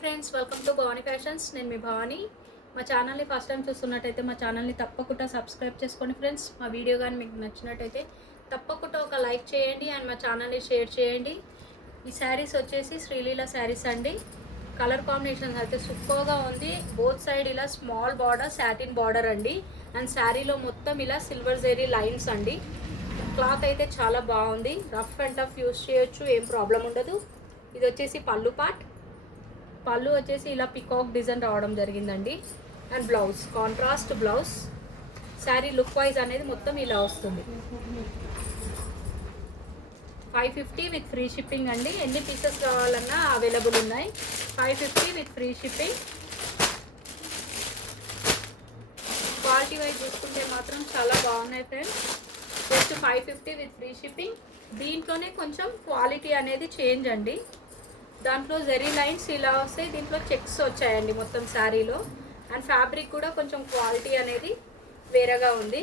Friends, welcome to Bhavani fashions. నేను మీ భవానీ. మా ఛానల్ని ఫస్ట్ టైం చూస్తున్నట్టయితే మా ఛానల్ని తప్పకుండా సబ్స్క్రైబ్ చేసుకోండి ఫ్రెండ్స్. మా వీడియో కానీ మీకు నచ్చినట్టయితే తప్పకుండా ఒక లైక్ చేయండి అండ్ మా ఛానల్ని షేర్ చేయండి. ఈ శారీస్ వచ్చేసి శ్రీలీల శారీస్ అండి. కలర్ కాంబినేషన్ అయితే సూపర్గా ఉంది. బోత్ సైడ్ ఇలా స్మాల్ బార్డర్, సాటిన్ బార్డర్ అండి. అండ్ శారీలో మొత్తం ఇలా సిల్వర్ జెరీ లైన్స్ అండి. క్లాత్ అయితే చాలా బాగుంది. రఫ్ అండ్ టఫ్ యూస్ చేయొచ్చు, ఏం ప్రాబ్లం ఉండదు. ఇది వచ్చేసి పళ్ళు పార్ట్. పళ్ళు వచ్చేసి ఇలా పికాక్ డిజైన్ రావడం జరిగిందండి. And blouse contrast blouse. Sari look wise అనేది మొత్తం ఇలా వస్తుంది. 550 విత్ ఫ్రీ షిప్పింగ్ అండి. ఎన్ని పీసెస్ కావాలన్నా అవైలబుల్ ఉన్నాయి. 550 with free shipping. Quality wise చూసుకుంటే మాత్రం చాలా బాగున్నాయి friends. Just 550 with free shipping. దీంట్లోనే కొంచెం క్వాలిటీ అనేది చేంజ్ అండి. దాంట్లో జెరీ లైన్స్ ఇలా వస్తాయి, దీంట్లో చెక్స్ వచ్చాయండి మొత్తం శారీలో. అండ్ ఫ్యాబ్రిక్ కూడా కొంచెం క్వాలిటీ అనేది వేరేగా ఉంది.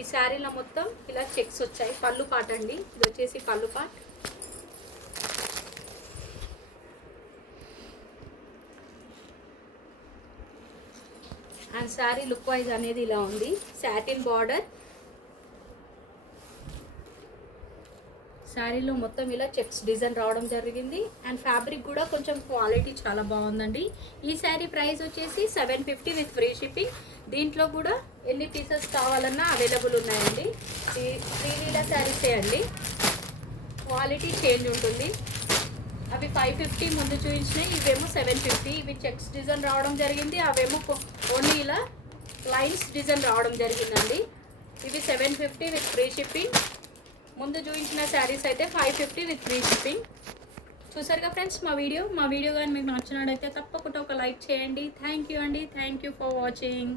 ఈ శారీలో మొత్తం ఇలా చెక్స్ వచ్చాయి. పళ్ళు పాట అండి, ఇది వచ్చేసి పళ్ళు పాట. అండ్ శారీ లుక్ వైజ్ అనేది ఇలా ఉంది. Satin border. శారీలో మొత్తం ఇలా చెక్స్ డిజైన్ రావడం జరిగింది. అండ్ ఫ్యాబ్రిక్ కూడా కొంచెం క్వాలిటీ చాలా బాగుందండి. ఈ శారీ ప్రైస్ వచ్చేసి 750 విత్ ఫ్రీ షిప్పింగ్. దీంట్లో కూడా ఎన్ని పీసెస్ కావాలన్నా అవైలబుల్ ఉన్నాయండి. ఈ శ్రీలీల శారీసే అండి. క్వాలిటీ చేంజ్ ఉంటుంది. అవి 550 ముందు చూపించినాయి, ఇవేమో 750. ఇవి చెక్స్ డిజైన్ రావడం జరిగింది, అవేమో ఓన్లీ ఇలా లైన్స్ డిజైన్ రావడం జరిగిందండి. ఇవి 750 విత్ ఫ్రీ షిప్పింగ్. ముందు చూపించిన శారీస్ అయితే 550 విత్ ఫ్రీ షిప్పింగ్. చూసారుగా ఫ్రెండ్స్ మా వీడియో కానీ మీకు నచ్చినట్టయితే తప్పకుండా ఒక లైక్ చేయండి. థ్యాంక్ యూ అండి. Thank you for watching.